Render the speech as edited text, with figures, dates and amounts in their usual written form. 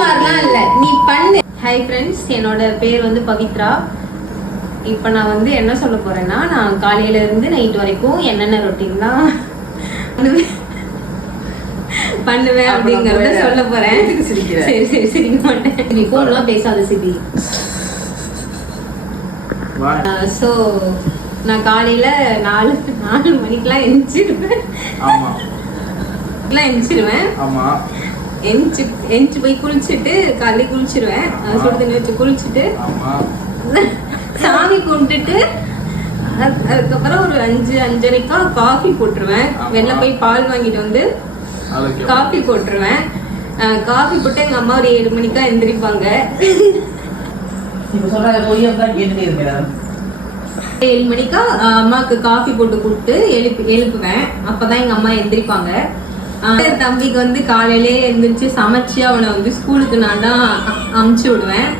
மாதிரிலாம் இல்ல, நீ பண்ணு. ஹாய் ஃப்ரெண்ட்ஸ், என்னோட பேர் வந்து பவித்ரா. இப்போ நான் வந்து என்ன சொல்ல போறேன்னா, நான் காலையில இருந்து நைட் வரைக்கும் என்னென்ன ரொட்டீன் தான் பண்ணுவேன் அப்படிங்கறத சொல்ல போறேன். சரி சரி சிரிக்க மாட்டேன். நீ போன்லாம் பேசாத சிபி. சோ நான் காலையில 4 மணிக்கெல்லாம் எந்திரிச்சிருவேன். எந்திரிச்சு போய் குளிச்சுட்டு காலையில குளிச்சிருவேன். சுடு தண்ணி வச்சு குளிச்சுட்டு சாமி கும்பிட்டுட்டு அதுக்கப்புறம் ஒரு 5:30 காஃபி போட்டுருவேன். வெளில போய் பால் வாங்கிட்டு வந்து காஃபி போட்டுருவேன். காஃபி போட்டு எங்க அம்மா ஒரு 7 மணிக்கா எந்திரிப்பாங்க. 7 மணிக்கா அம்மாக்கு காஃபி போட்டு கொடுத்து எழுப்புவேன். அப்பதான் எங்க அம்மா எந்திரிப்பாங்க. தம்பிக்கு வந்து காலையிலே எந்திரிச்சு சமைச்சு அவனை வந்து ஸ்கூலுக்கு நான் தான் அமுச்சு விடுவேன்.